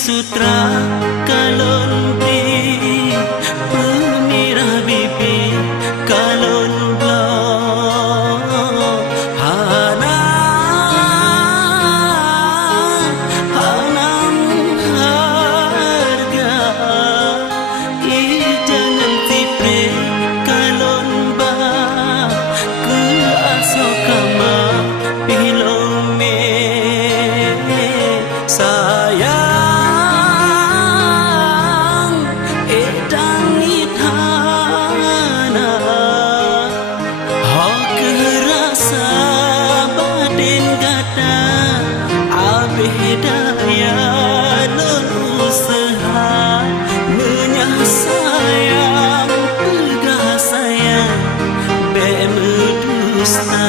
sutra kalon di pemirah bibi kalon blok hanam harga jangan tipre kalon ba ke asokama pilome sayang edang ithana hok rasa batin gata abeh daya lon usaha menyah sayang pegah sayang be medusta.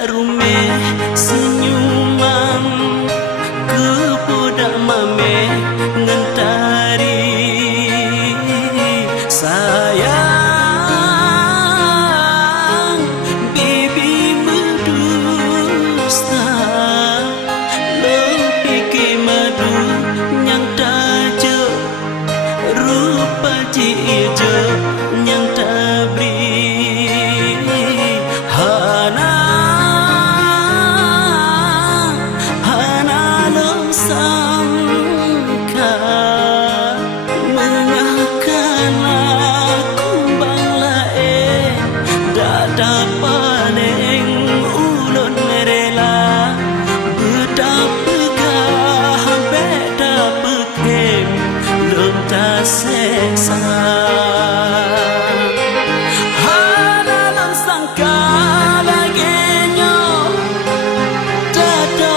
Rumeh senyuman kepodak mame ngentari sayang bibi berdusta lempiki madu nyang tajuk rupa cijo nyang tabri sangka mengahkan aku banglae dada paling ulun rela betapegah beda pekem lontas seksa hana lang sangka baginya dada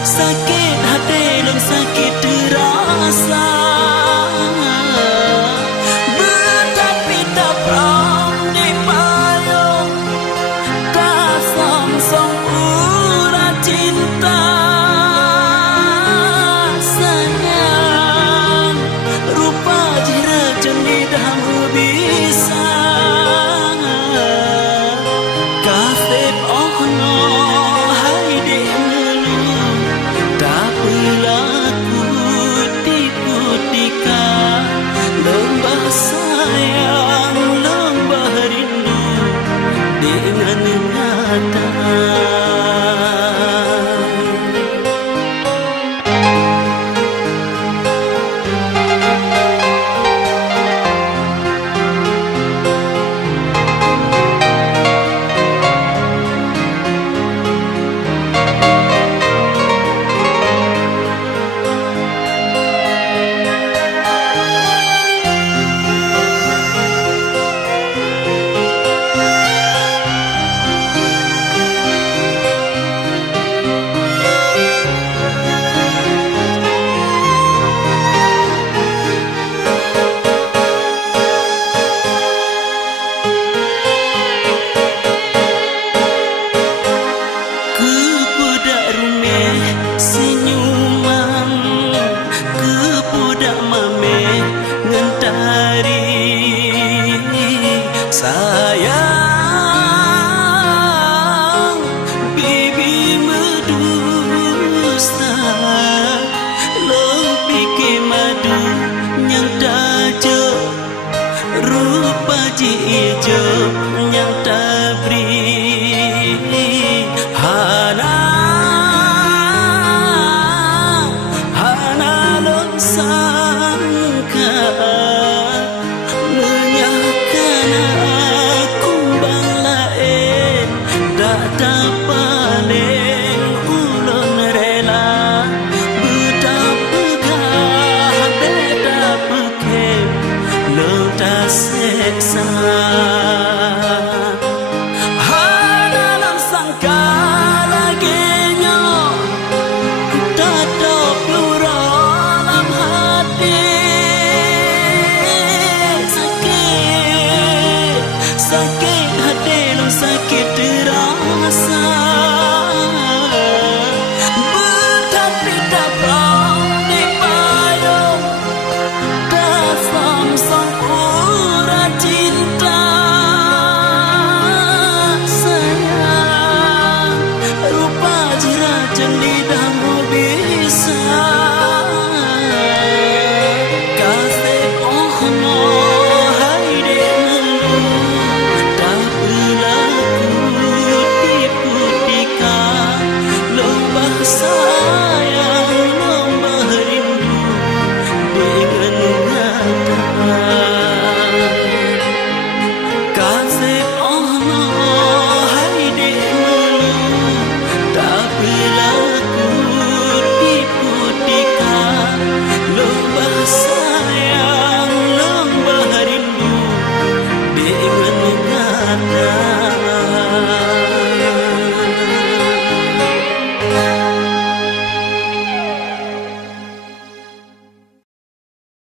sakit hati dan sakit terasa tetapi tak pram di payung tak song-song urat cinta sayang rupa jira jenis damu bisa kasih ohno hai di sayang lembah rindu dengan nyata.